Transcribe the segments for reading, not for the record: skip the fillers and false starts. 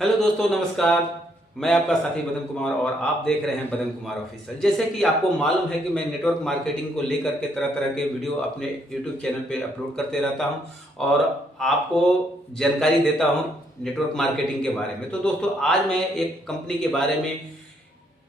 Hello दोस्तों, नमस्कार। मैं आपका साथी बदन कुमार और आप देख रहे हैं बदन कुमार ऑफिशियल। जैसे कि आपको मालूम है कि मैं नेटवर्क मार्केटिंग को लेकर के तरह तरह के वीडियो अपने यूट्यूब चैनल पे अपलोड करते रहता हूं और आपको जानकारी देता हूं नेटवर्क मार्केटिंग के बारे में। तो दोस्तों, आज मैं एक कंपनी के बारे में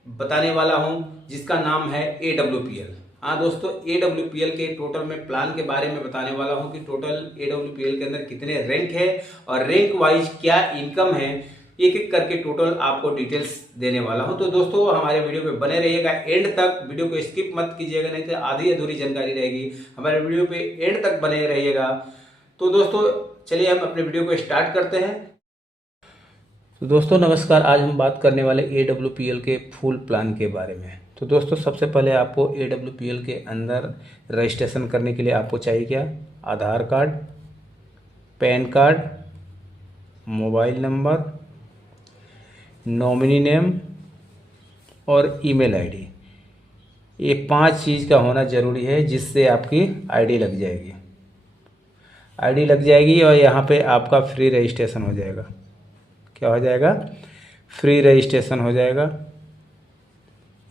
बताने वाला हूं जिसका नाम है AWPL। हाँ दोस्तों, AWPL के टोटल में प्लान के बारे में बताने वाला हूं कि टोटल AWPL के अंदर कितने रैंक है और रैंक वाइज क्या इनकम है, एक एक करके टोटल आपको डिटेल्स देने वाला हूं। तो दोस्तों, हमारे वीडियो पे बने रहिएगा एंड तक, वीडियो को स्किप मत कीजिएगा, नहीं तो आधी अधूरी जानकारी रहेगी। हमारे वीडियो पे एंड तक बने रहिएगा। तो दोस्तों, चलिए हम अपने वीडियो को स्टार्ट करते हैं। तो दोस्तों नमस्कार, आज हम बात करने वाले AWPL के फुल प्लान के बारे में। तो दोस्तों, सबसे पहले आपको AWPL के अंदर रजिस्ट्रेशन करने के लिए आपको चाहिए क्या? Aadhaar card, pan card, mobile number, nominee name और ईमेल आईडी। ये 5 चीज़ का होना ज़रूरी है, जिससे आपकी आईडी लग जाएगी। आईडी लग जाएगी और यहाँ पे आपका फ्री रजिस्ट्रेशन हो जाएगा। क्या हो जाएगा? फ्री रजिस्ट्रेशन हो जाएगा।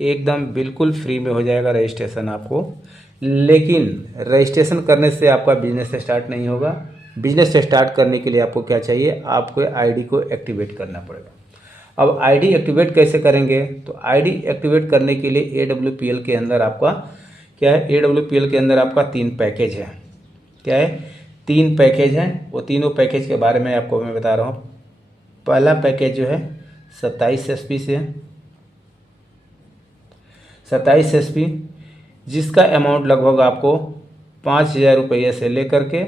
एकदम बिल्कुल फ्री में हो जाएगा रजिस्ट्रेशन आपको। लेकिन रजिस्ट्रेशन करने से आपका बिजनेस स्टार्ट नहीं होगा। बिजनेस स्टार्ट करने के लिए आपको क्या चाहिए? आपको आईडी को एक्टिवेट करना पड़ेगा। अब आईडी एक्टिवेट कैसे करेंगे? तो आईडी एक्टिवेट करने के लिए AWPL के अंदर आपका क्या है? AWPL के अंदर आपका 3 पैकेज है। क्या है? 3 पैकेज हैं। वो तीनों पैकेज के बारे में आपको मैं बता रहा हूँ। पहला पैकेज जो है 27 SP से है। 27 SP जिसका अमाउंट लगभग आपको 5,000 रुपये से लेकर के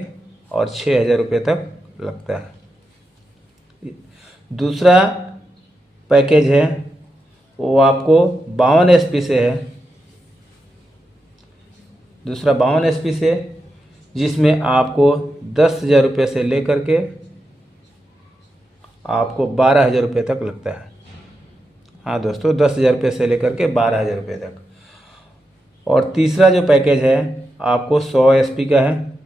और 6,000 रुपये तक लगता है। दूसरा पैकेज है वो आपको 52 SP से है। दूसरा 52 SP से, जिसमें आपको 10,000 रुपये से लेकर के आपको 12,000 रुपये तक लगता है। हाँ दोस्तों, 10,000 रुपये से लेकर के 12,000 रुपये तक। और तीसरा जो पैकेज है आपको 100 SP का है,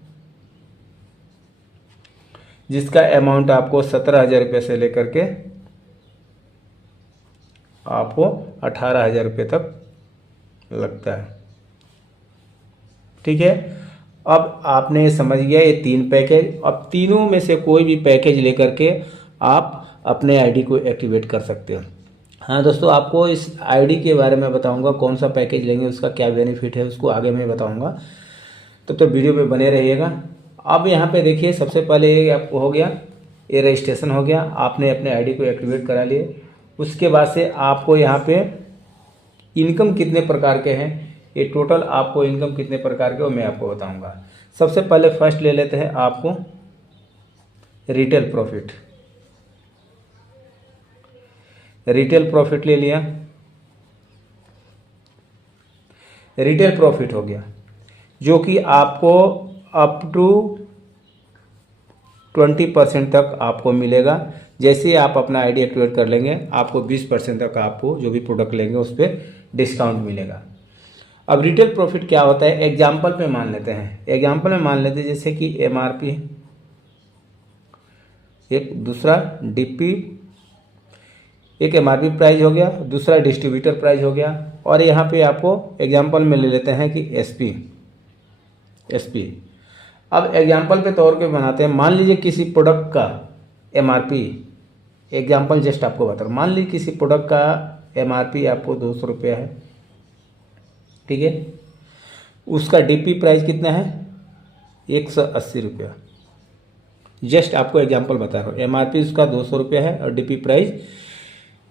जिसका अमाउंट आपको 17,000 रुपये से लेकर के आपको 18,000 रुपये तक लगता है। ठीक है, अब आपने समझ गया ये 3 पैकेज। अब तीनों में से कोई भी पैकेज लेकर के आप अपने आईडी को एक्टिवेट कर सकते हो। हाँ दोस्तों, आपको इस आईडी के बारे में बताऊंगा, कौन सा पैकेज लेंगे उसका क्या बेनिफिट है उसको आगे मैं बताऊंगा। तो वीडियो पे बने रहिएगा। अब यहाँ पे देखिए, सबसे पहले ये आपको हो गया, ये रजिस्ट्रेशन हो गया, आपने अपने आईडी को एक्टिवेट करा लिए। उसके बाद से आपको यहाँ पे इनकम कितने प्रकार के हैं, ये टोटल आपको इनकम कितने प्रकार के वो मैं आपको बताऊँगा। सबसे पहले फर्स्ट ले लेते हैं आपको रिटेल प्रॉफिट। रिटेल प्रॉफिट ले लिया। रिटेल प्रॉफिट हो गया, जो कि आपको अप टू 20% तक आपको मिलेगा। जैसे ही आप अपना आईडी एक्टिवेट कर लेंगे, आपको 20% तक आपको जो भी प्रोडक्ट लेंगे उस पर डिस्काउंट मिलेगा। अब रिटेल प्रॉफिट क्या होता है, एग्जाम्पल पे मान लेते हैं। एग्जाम्पल में मान लेते हैं जैसे कि MRP, एक दूसरा DP, एक MRP प्राइस हो गया, दूसरा डिस्ट्रीब्यूटर प्राइस हो गया, और यहाँ पे आपको एग्जाम्पल में ले लेते हैं कि SP। अब एग्जाम्पल के तौर पे बनाते हैं। मान लीजिए किसी प्रोडक्ट का MRP, एग्जाम्पल जस्ट आपको बता रहा हूँ, मान लीजिए किसी प्रोडक्ट का MRP आपको 200 रुपया है। ठीक है, उसका DP प्राइस कितना है? 180 रुपया। जस्ट आपको एग्जाम्पल बता रहा हूँ। MRP उसका 200 रुपया है और DP प्राइस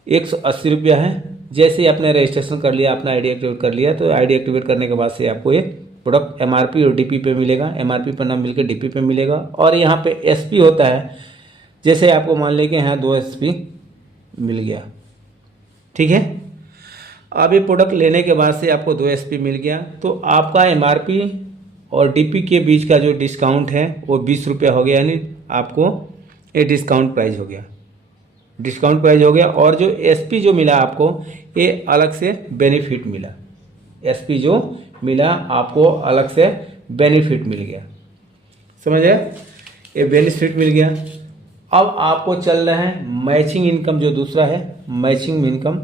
180 रुपया है। जैसे ही आपने रजिस्ट्रेशन कर लिया, अपना आईडी एक्टिवेट कर लिया, तो आईडी एक्टिवेट करने के बाद से आपको ये प्रोडक्ट MRP और DP पे मिलेगा। MRP पर ना मिलकर DP पे मिलेगा। और यहाँ पे SP होता है, जैसे आपको मान लें कि यहाँ 2 SP मिल गया। ठीक है, अब ये प्रोडक्ट लेने के बाद से आपको 2 SP मिल गया, तो आपका MRP और DP के बीच का जो डिस्काउंट है वो 20 रुपया हो गया, यानी आपको ये डिस्काउंट प्राइस हो गया। डिस्काउंट प्राइस हो गया। और जो SP जो मिला आपको, ये अलग से बेनिफिट मिला। SP जो मिला आपको अलग से बेनिफिट मिल गया। समझ गए? ये बेनिफिट मिल गया। अब आपको चल रहे हैं मैचिंग इनकम, जो दूसरा है मैचिंग इनकम।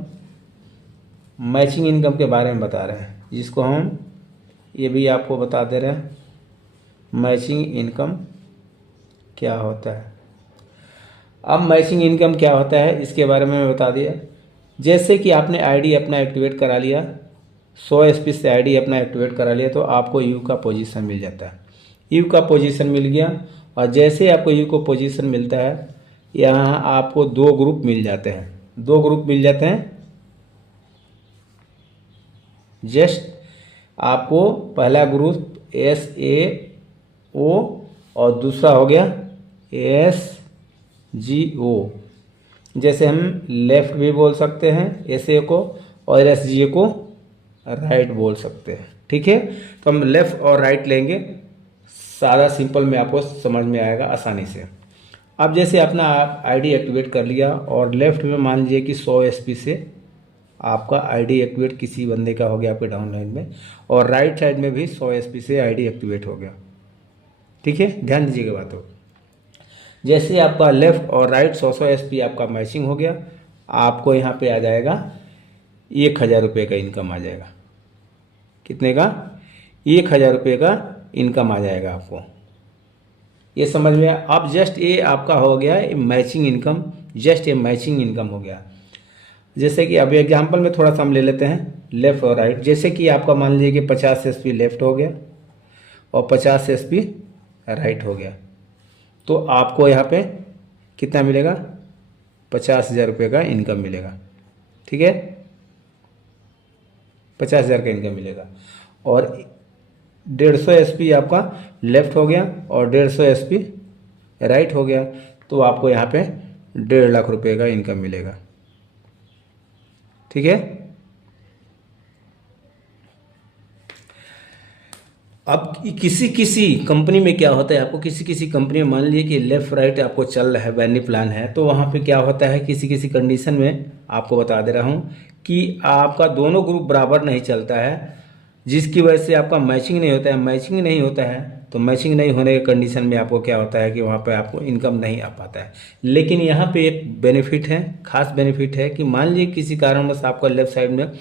मैचिंग इनकम के बारे में बता रहे हैं, जिसको हम ये भी आपको बता दे रहे हैं मैचिंग इनकम क्या होता है। अब मैचिंग इनकम क्या होता है इसके बारे में मैं बता दिया। जैसे कि आपने आईडी अपना एक्टिवेट करा लिया, 100 SP से आईडी अपना एक्टिवेट करा लिया, तो आपको यू का पोजीशन मिल जाता है। यू का पोजीशन मिल गया, और जैसे आपको यू को पोजीशन मिलता है, यहाँ आपको 2 ग्रुप मिल जाते हैं। 2 ग्रुप मिल जाते हैं। जस्ट आपको पहला ग्रुप SAO और दूसरा हो गया SGO। जैसे हम लेफ्ट भी बोल सकते हैं SA को, और SGA को राइट बोल सकते हैं। ठीक है, तो हम लेफ्ट और राइट लेंगे, सारा सिंपल में आपको समझ में आएगा आसानी से। अब जैसे अपना आईडी एक्टिवेट कर लिया, और लेफ्ट में मान लीजिए कि 100 SP से आपका आईडी एक्टिवेट किसी बंदे का हो गया आपके डाउनलाइन में, और राइट साइड में भी 100 SP से आईडी एक्टिवेट हो गया। ठीक है, ध्यान दीजिएगा बातों। जैसे आपका लेफ्ट और राइट 100 SP आपका मैचिंग हो गया, आपको यहाँ पे आ जाएगा 1000 रुपये का इनकम आ जाएगा। कितने का? 1000 रुपये का इनकम आ जाएगा आपको। ये समझ में आया? अब जस्ट ये आपका हो गया मैचिंग इनकम, जस्ट ये मैचिंग इनकम हो गया। जैसे कि अभी एग्जांपल में थोड़ा सा हम ले लेते हैं लेफ़्ट और राइट। जैसे कि आपका मान लीजिए कि 50 SP लेफ़्ट हो गया और 50 SP राइट हो गया, तो आपको यहाँ पे कितना मिलेगा? 50,000 रुपये का इनकम मिलेगा। ठीक है, 50,000 का इनकम मिलेगा। और 150 SP आपका लेफ़्ट हो गया और 150 SP राइट हो गया, तो आपको यहाँ पे 1.5 लाख रुपये का इनकम मिलेगा। ठीक है, अब किसी किसी कंपनी में क्या होता है, आपको किसी किसी कंपनी में मान लीजिए कि लेफ़्ट राइट आपको चल रहा है, बैनी प्लान है, तो वहाँ पे क्या होता है किसी किसी कंडीशन में, आपको बता दे रहा हूँ कि आपका दोनों ग्रुप बराबर नहीं चलता है, जिसकी वजह से आपका मैचिंग नहीं होता है। मैचिंग नहीं होता है तो मैचिंग नहीं होने के कंडीशन में आपको क्या होता है कि वहाँ पे आपको इनकम नहीं आ पाता है। लेकिन यहाँ पे एक बेनिफिट है, खास बेनिफिट है कि मान लीजिए किसी कारणवश आपका लेफ्ट साइड में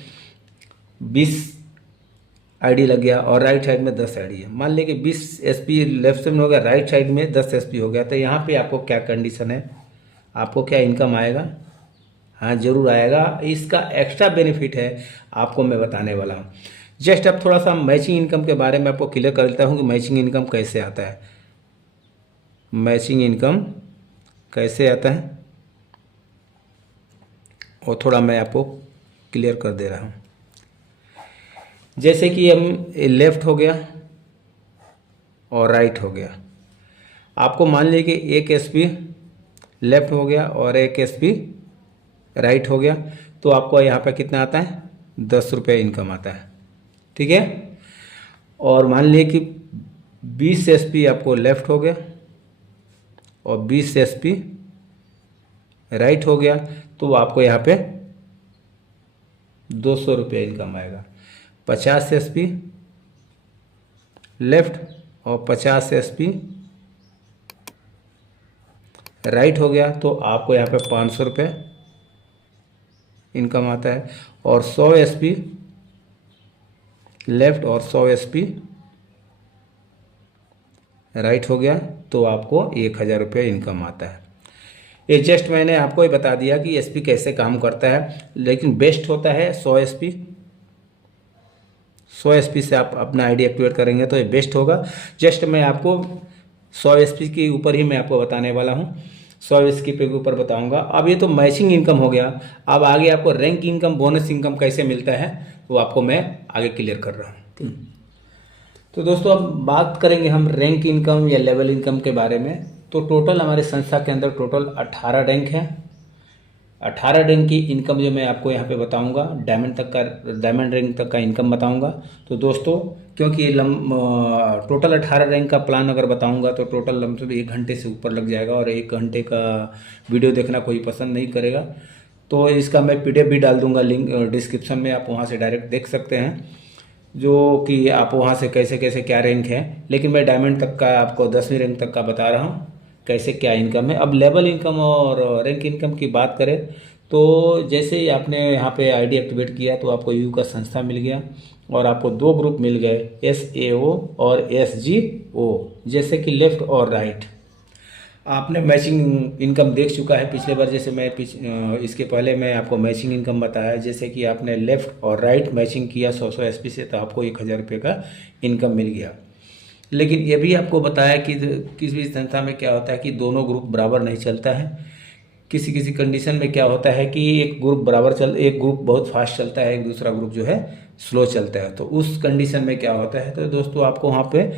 20 आईडी लग गया और राइट साइड में 10 आईडी है। मान लीजिए कि 20 SP लेफ्ट साइड में हो गया, राइट साइड में 10 SP हो गया, तो यहाँ पे आपको क्या कंडीशन है, आपको क्या इनकम आएगा? हाँ, जरूर आएगा। इसका एक्स्ट्रा बेनिफिट है, आपको मैं बताने वाला हूँ। जस्ट अब थोड़ा सा मैचिंग इनकम के बारे में आपको क्लियर कर देता हूँ कि मैचिंग इनकम कैसे आता है। मैचिंग इनकम कैसे आता है और थोड़ा मैं आपको क्लियर कर दे रहा हूँ। जैसे कि हम लेफ़्ट हो गया और राइट हो गया, आपको मान लीजिए कि एक SP लेफ़्ट हो गया और एक SP राइट हो गया, तो आपको यहाँ पे कितना आता है? 10 रुपये इनकम आता है। ठीक है, और मान लीजिए कि 20 SP आपको लेफ़्ट हो गया और 20 SP राइट हो गया, तो आपको यहाँ पे 200 रुपये इनकम आएगा। 50 SP लेफ़्ट और 50 SP राइट हो गया, तो आपको यहाँ पे 500 रुपये इनकम आता है। और 100 SP लेफ़्ट और 100 SP राइट हो गया, तो आपको 1000 रुपये इनकम आता है। ये जस्ट मैंने आपको ये बता दिया कि SP कैसे काम करता है, लेकिन बेस्ट होता है 100 SP। 100 SP से आप अपना आईडी एक्टिवेट करेंगे तो ये बेस्ट होगा। जस्ट मैं आपको 100 SP के ऊपर ही मैं आपको बताने वाला हूँ, 100 SP के ऊपर बताऊंगा। अब ये तो मैचिंग इनकम हो गया, अब आगे आपको रैंक इनकम, बोनस इनकम कैसे मिलता है वो आपको मैं आगे क्लियर कर रहा हूँ। तो दोस्तों अब बात करेंगे हम रैंक इनकम या लेवल इनकम के बारे में। तो टोटल हमारे संस्था के अंदर टोटल 18 रैंक हैं। 18 रैंक की इनकम जो मैं आपको यहाँ पे बताऊंगा, डायमंड रैंक तक का इनकम बताऊंगा। तो दोस्तों क्योंकि टोटल 18 रैंक का प्लान अगर बताऊंगा तो टोटल लमसम 1 घंटे से ऊपर लग जाएगा, और 1 घंटे का वीडियो देखना कोई पसंद नहीं करेगा। तो इसका मैं PDF भी डाल दूंगा, लिंक डिस्क्रिप्शन में, आप वहाँ से डायरेक्ट देख सकते हैं, जो कि आप वहाँ से कैसे कैसे क्या रैंक है। लेकिन मैं डायमंड तक का आपको 10वीं रैंक तक का बता रहा हूँ, कैसे क्या इनकम है। अब लेवल इनकम और रैंक इनकम की बात करें तो जैसे ही आपने यहाँ पे आईडी एक्टिवेट किया तो आपको यू का संस्था मिल गया और आपको दो ग्रुप मिल गए, SAO और SGO, जैसे कि लेफ्ट और राइट। आपने मैचिंग इनकम देख चुका है पिछले बार, जैसे मैं इसके पहले मैं आपको मैचिंग इनकम बताया, जैसे कि आपने लेफ़्ट और राइट मैचिंग किया 100 SP से तो आपको 1000 रुपये का इनकम मिल गया। लेकिन ये भी आपको बताया कि किसी भी संस्था में क्या होता है कि दोनों ग्रुप बराबर नहीं चलता है। किसी किसी कंडीशन में क्या होता है कि एक ग्रुप बहुत फास्ट चलता है, एक दूसरा ग्रुप जो है स्लो चलता है। तो उस कंडीशन में क्या होता है, तो दोस्तों आपको वहाँ पे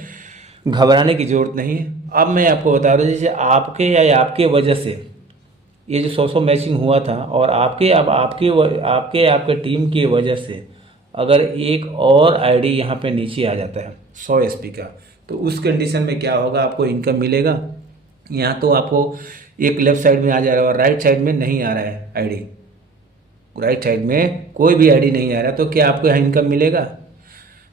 घबराने की ज़रूरत नहीं है। अब मैं आपको बता रहा हूँ, जैसे आपके या आपके वजह से ये जो 100 मैचिंग हुआ था और आपके टीम की वजह से अगर एक और आईडी यहाँ पे नीचे आ जाता है 100 SP का, तो उस कंडीशन में क्या होगा, आपको इनकम मिलेगा। यहाँ तो आपको एक लेफ्ट साइड में आ जा रहा है और राइट साइड में नहीं आ रहा है आईडी, राइट साइड में कोई भी आईडी नहीं आ रहा, तो क्या आपको यहाँ इनकम मिलेगा।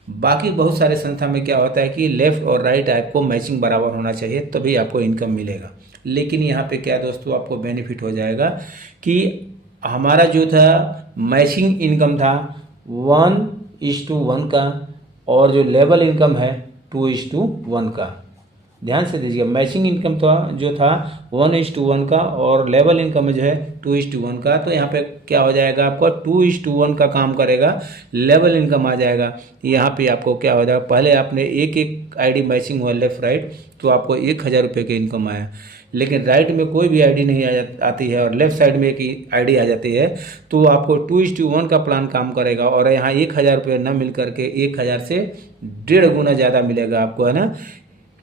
बाकी बहुत सारे संस्था में क्या होता है कि लेफ़्ट और राइट आपको मैचिंग बराबर होना चाहिए तभी आपको इनकम मिलेगा। लेकिन यहाँ पे क्या दोस्तों आपको बेनिफिट हो जाएगा कि हमारा जो था मैचिंग इनकम था 1:1 का और जो लेवल इनकम है 2:1 का। ध्यान से दीजिएगा, मैचिंग इनकम जो था 1:1 का और लेवल इनकम जो है 2:1 का। तो यहाँ पे क्या हो जाएगा, आपको 2:1 का काम करेगा, लेवल इनकम आ जाएगा। यहाँ पे आपको क्या हो जाएगा, पहले आपने एक आईडी मैचिंग हुआ लेफ्ट राइट तो आपको 1000 रुपये की इनकम आया। लेकिन राइट में कोई भी आईडी नहीं आती है और लेफ्ट साइड में एक आईडी आ जाती है तो आपको 2:1 का प्लान काम करेगा और यहाँ 1000 रुपये न मिल करके 1000 से 1.5 गुना ज़्यादा मिलेगा आपको, है ना।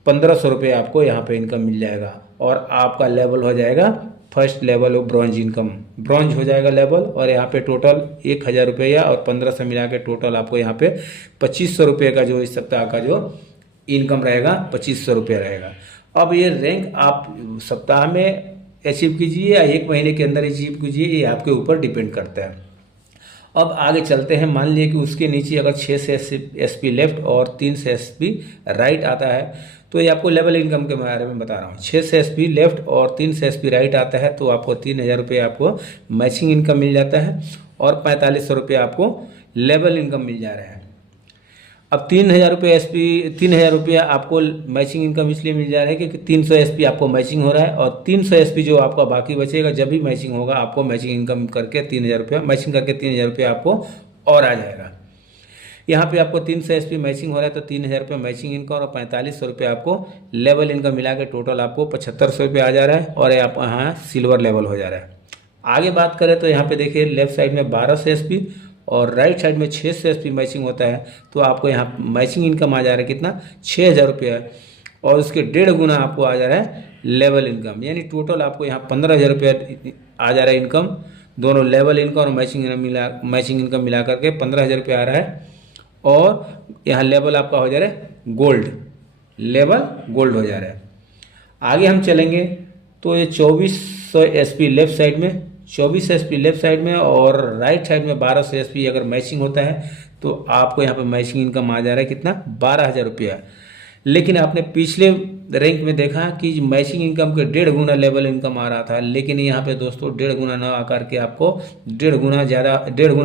1500 रुपये आपको यहाँ पे इनकम मिल जाएगा और आपका लेवल हो जाएगा first level of bronze income, bronze हो जाएगा लेवल। और यहाँ पे टोटल 1000 रुपया और 1500 मिला के टोटल आपको यहाँ पे 2500 रुपये का जो इस सप्ताह का जो इनकम रहेगा 2500 रुपये रहेगा। अब ये रैंक आप सप्ताह में अचीव कीजिए या एक महीने के अंदर अचीव कीजिए, ये आपके ऊपर डिपेंड करता है। अब आगे चलते हैं, मान लीजिए कि उसके नीचे अगर 6 से SP लेफ्ट और 3 से SP राइट आता है तो ये आपको लेवल इनकम के बारे में बता रहा हूँ। 6 से SP लेफ्ट और 3 से SP राइट आता है तो आपको 3000 रुपये आपको मैचिंग इनकम मिल जाता है और 4500 रुपये आपको लेवल इनकम मिल जा रहा है। अब 3000 रुपया आपको मैचिंग इनकम इसलिए मिल जा रहा है क्योंकि 300 SP आपको मैचिंग हो रहा है और 300 SP जो आपका बाकी बचेगा जब भी मैचिंग होगा आपको मैचिंग इनकम करके 3000 रुपया मैचिंग करके 3000 रुपया आपको और आ जाएगा। यहाँ पे आपको 300 SP मैचिंग हो रहा है तो 3000 रुपये मैचिंग इनकम और 4500 रुपये आपको लेवल इनकम मिला के टोटल आपको 7500 रुपये आ जा रहा है और आप यहाँ सिल्वर लेवल हो जा रहा है। आगे बात करें तो यहाँ पे देखिए लेफ्ट साइड में 12 से SP और राइट साइड में 6 से SP मैचिंग होता है तो आपको यहाँ मैचिंग इनकम आ जा रहा है कितना, 6000 रुपया और उसके 1.5 गुना आपको आ जा रहा है लेवल इनकम, यानी टोटल आपको यहाँ 15000 रुपया आ जा रहा है इनकम। दोनों लेवल इनकम और मैचिंग इनकम मिला करके 15000 रुपया आ रहा है और यहाँ लेवल आपका हो जा रहा है गोल्ड, लेवल गोल्ड हो जा रहा है। आगे हम चलेंगे तो ये 2400 SP लेफ्ट साइड में, 24 SP लेफ्ट साइड में और राइट साइड में 1200 SP अगर मैचिंग होता है तो आपको यहाँ पे मैचिंग इनकम आ जा रहा है कितना, 12000 रुपया। लेकिन आपने पिछले रैंक में देखा कि मैचिंग इनकम के 1.5 गुना लेवल इनकम आ रहा था, लेकिन यहाँ पे दोस्तों 1.5 गुना न आकर के आपको 1.5 गुना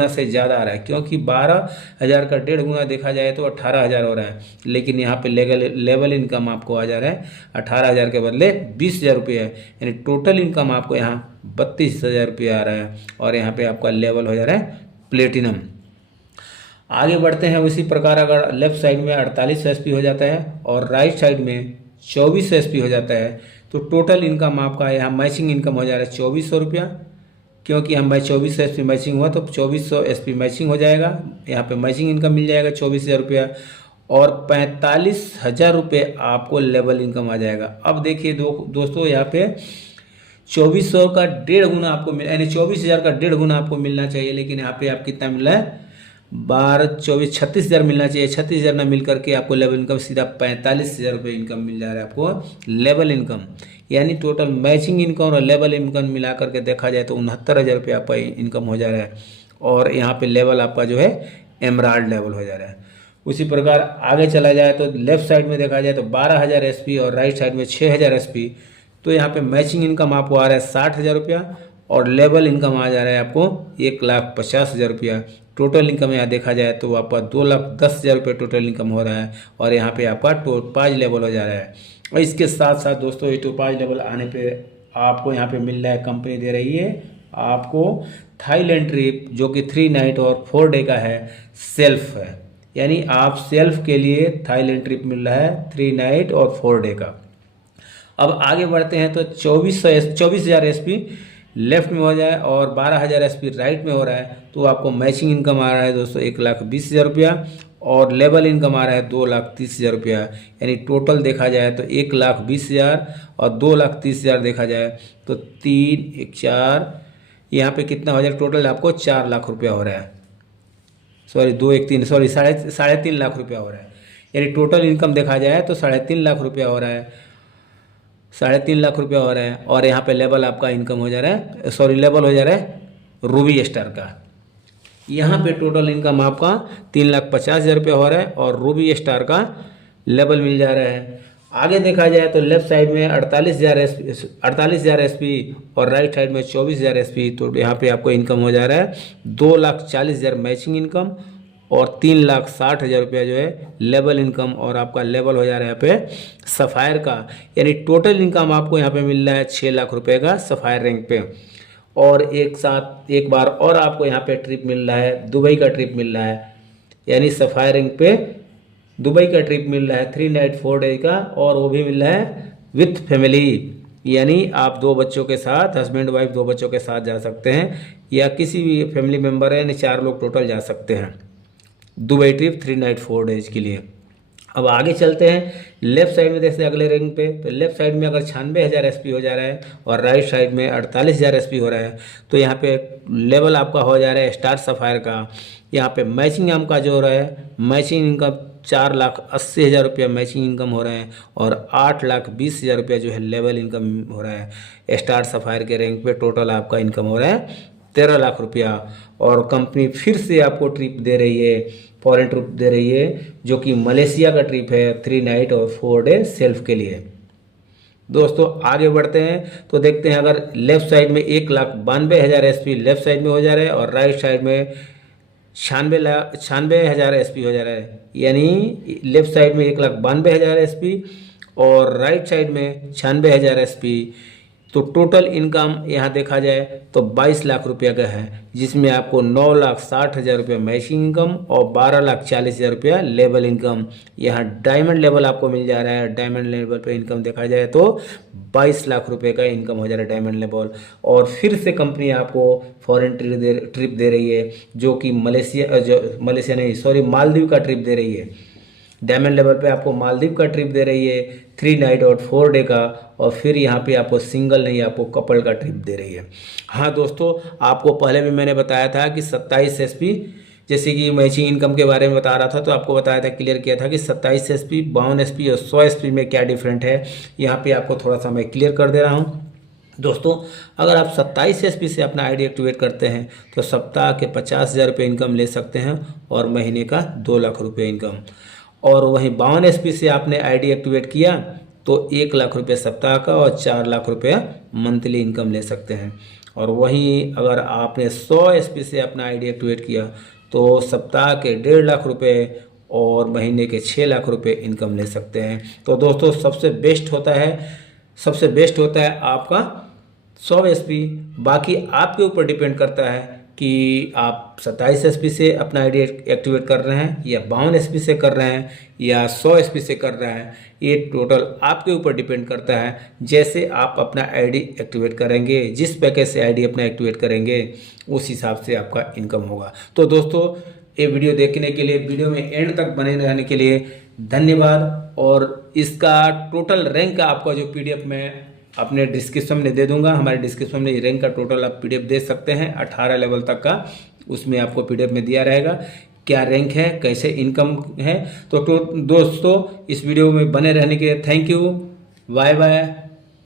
से ज़्यादा आ रहा है, क्योंकि 12000 का 1.5 गुना देखा जाए तो 18000 हो रहा है। लेकिन यहाँ पे लेवल इनकम आपको आ जा रहा है 18000 के बदले 20000 रुपये है, यानी टोटल इनकम आपको यहाँ 32000 रुपये आ रहा है और यहाँ पे आपका लेवल हो जा रहा है प्लेटिनम। आगे बढ़ते हैं, उसी प्रकार अगर लेफ्ट साइड में 48 SP हो जाता है और राइट साइड में 24 SP हो जाता है तो टोटल इनकम आपका यहाँ मैचिंग इनकम हो जा रहा है 2400 रुपया, क्योंकि हम 24 SP मैचिंग हुआ तो 2400 SP मैचिंग हो जाएगा। यहाँ पे मैचिंग इनकम मिल जाएगा 24000 रुपया और 45000 रुपये आपको लेवल इनकम आ जाएगा। अब देखिए दोस्तों यहाँ पे 2400 का 1.5 गुना आपको यानी 24000 का 1.5 गुना आपको मिलना चाहिए, लेकिन यहाँ पे आप कितना मिल रहा है 36,000 मिलना चाहिए। 36,000 ना मिल करके आपको लेवल इनकम सीधा 45,000 रुपये इनकम मिल जा रहा है आपको लेवल इनकम, यानी टोटल मैचिंग इनकम और लेवल इनकम मिला करके देखा जाए तो 69,000 रुपये आपका इनकम हो जा रहा है और यहाँ पे लेवल आपका जो है एमराल्ड लेवल हो जा रहा है। उसी प्रकार आगे चला जाए तो लेफ्ट साइड में देखा जाए तो 12,000 SP और राइट साइड में 6,000 SP तो यहाँ पे मैचिंग इनकम आपको आ रहा है 60,000 रुपया और लेवल इनकम आ जा रहा है आपको 1,50,000 रुपया। टोटल इनकम यहाँ देखा जाए तो आपका 2,10,000 रुपये टोटल इनकम हो रहा है और यहाँ पे आपका टोपाज लेवल हो जा रहा है। और इसके साथ साथ दोस्तों ये टोपाज लेवल आने पे आपको यहाँ पे मिल रहा है, कंपनी दे रही है आपको थाईलैंड ट्रिप जो कि 3 नाइट और 4 डे का है, सेल्फ है, यानी आप सेल्फ के लिए थाईलैंड ट्रिप मिल रहा है 3 नाइट और 4 डे का। अब आगे बढ़ते हैं तो 24,000 SP लेफ्ट में हो जाए और 12,000 SP राइट में हो रहा है तो आपको मैचिंग इनकम आ रहा है दोस्तों 1,20,000 रुपया और लेवल इनकम आ रहा है 2,30,000 रुपया। यानी टोटल देखा जाए तो 1,20,000 और 2,30,000 देखा जाए तो 3 1 4 यहाँ पे कितना हो जाएगा, टोटल आपको 4 लाख रुपया हो रहा है, सॉरी 2 1 3 सॉरी 3.5 लाख रुपया हो रहा है। यानी टोटल इनकम देखा जाए तो 3.5 लाख रुपया हो रहा है, 3.5 लाख रुपया हो रहा है। और यहाँ पे लेवल आपका इनकम हो जा रहा है, सॉरी लेवल हो जा रहा है रूबी स्टार का। यहाँ पे टोटल इनकम आपका 3,50,000 रुपया हो रहा है और रूबी स्टार का लेवल मिल जा रहा है। आगे देखा जाए तो लेफ्ट साइड में 48,000 SP और राइट साइड में 24,000 SP। तो यहाँ पे आपको इनकम हो जा रहा है 2,40,000 मैचिंग इनकम और 3,60,000 रुपया जो है लेवल इनकम और आपका लेवल हो जा रहा है यहाँ पे सफ़ायर का। यानी टोटल इनकम आपको यहाँ पे मिल रहा है 6 लाख रुपये का सफ़ायर रैंक पे। और एक बार और आपको यहाँ पे ट्रिप मिल रहा है, दुबई का ट्रिप मिल रहा है, यानी सफ़ायर रैंक पे दुबई का ट्रिप मिल रहा है 3 नाइट 4 डे का और वो भी मिल रहा है विथ फैमिली। यानी आप 2 बच्चों के साथ, हस्बैंड वाइफ 2 बच्चों के साथ जा सकते हैं या किसी भी फैमिली मेम्बर है, यानी 4 लोग टोटल जा सकते हैं दुबई ट्रिप 3 नाइट 4 डेज के लिए। अब आगे चलते हैं लेफ्ट साइड में, देखते हैं अगले रैंक पे। तो लेफ्ट साइड में अगर 96,000 SP हो जा रहा है और राइट साइड में 48,000 SP हो रहा है तो यहाँ पे लेवल आपका हो जा रहा है स्टार सफ़ायर का। यहाँ पे मैचिंग इनकम का जो हो रहा है, मैचिंग इनकम 4,80,000 रुपया मैचिंग इनकम हो रहा है और 8,20,000 रुपया जो है लेवल इनकम हो रहा है स्टार सफ़ायर के रैंक पे। टोटल आपका इनकम हो रहा है 13 लाख रुपया। और कंपनी फिर से आपको ट्रिप दे रही है, फॉरेन ट्रिप दे रही है जो कि मलेशिया का ट्रिप है 3 नाइट और 4 डे सेल्फ के लिए। दोस्तों आगे बढ़ते हैं तो देखते हैं, अगर लेफ्ट साइड में 1,92,000 SP लेफ्ट साइड में हो जा रहा है और राइट साइड में 96,000 SP हो जा रहा है। यानी लेफ्ट साइड में 1,92,000 SP और राइट साइड में 96,000 SP। तो टोटल इनकम यहाँ देखा जाए तो 22 लाख रुपया का है, जिसमें आपको 9,60,000 रुपया मैचिंग इनकम और 12,40,000 रुपया लेवल इनकम। यहाँ डायमंड लेवल आपको मिल जा रहा है। डायमंड लेवल पे इनकम देखा जाए तो 22 लाख रुपए का इनकम हो जा रहा है डायमंड लेवल। और फिर से कंपनी आपको फॉरेन ट्रिप दे रही है जो कि मलेशिया नहीं सॉरी मालदीव का ट्रिप दे रही है। डायमंड लेवल पे आपको मालदीव का ट्रिप दे रही है 3 नाइट और 4 डे का। और फिर यहाँ पे आपको सिंगल नहीं, आपको कपल का ट्रिप दे रही है। हाँ दोस्तों, आपको पहले भी मैंने बताया था कि 27 SP, जैसे कि मैचिंग इनकम के बारे में बता रहा था तो आपको बताया था, क्लियर किया था कि 27 SP, 52 SP और 100 SP में क्या डिफरेंट है। यहाँ पे आपको थोड़ा सा मैं क्लियर कर दे रहा हूँ। दोस्तों अगर आप 27 SP से अपना ID एक्टिवेट करते हैं तो सप्ताह के 50,000 रुपये इनकम ले सकते हैं और महीने का 2 लाख रुपये इनकम। और वहीं 52 SP से आपने ID एक्टिवेट किया तो 1 लाख रुपये सप्ताह का और 4 लाख रुपया मंथली इनकम ले सकते हैं। और वहीं अगर आपने 100 SP से अपना ID एक्टिवेट किया तो सप्ताह के 1.5 लाख रुपये और महीने के 6 लाख रुपये इनकम ले सकते हैं। तो दोस्तों सबसे बेस्ट होता है आपका 100 SP। बाकी आपके ऊपर डिपेंड करता है कि आप 27 SP से अपना ID एक्टिवेट कर रहे हैं या 52 SP से कर रहे हैं या 100 SP से कर रहे हैं। ये टोटल आपके ऊपर डिपेंड करता है। जैसे आप अपना ID एक्टिवेट करेंगे, जिस पैकेज से ID अपना एक्टिवेट करेंगे, उस हिसाब से आपका इनकम होगा। तो दोस्तों ये वीडियो देखने के लिए, वीडियो में एंड तक बने रहने के लिए धन्यवाद। और इसका टोटल रैंक का आपका जो PDF में अपने डिस्क्रिप्शन में दे दूंगा, हमारे डिस्क्रिप्शन में रैंक का टोटल आप PDF देख सकते हैं 18 लेवल तक का, उसमें आपको PDF में दिया रहेगा क्या रैंक है, कैसे इनकम है। तो दोस्तों इस वीडियो में बने रहने के लिए थैंक यू, बाय बाय।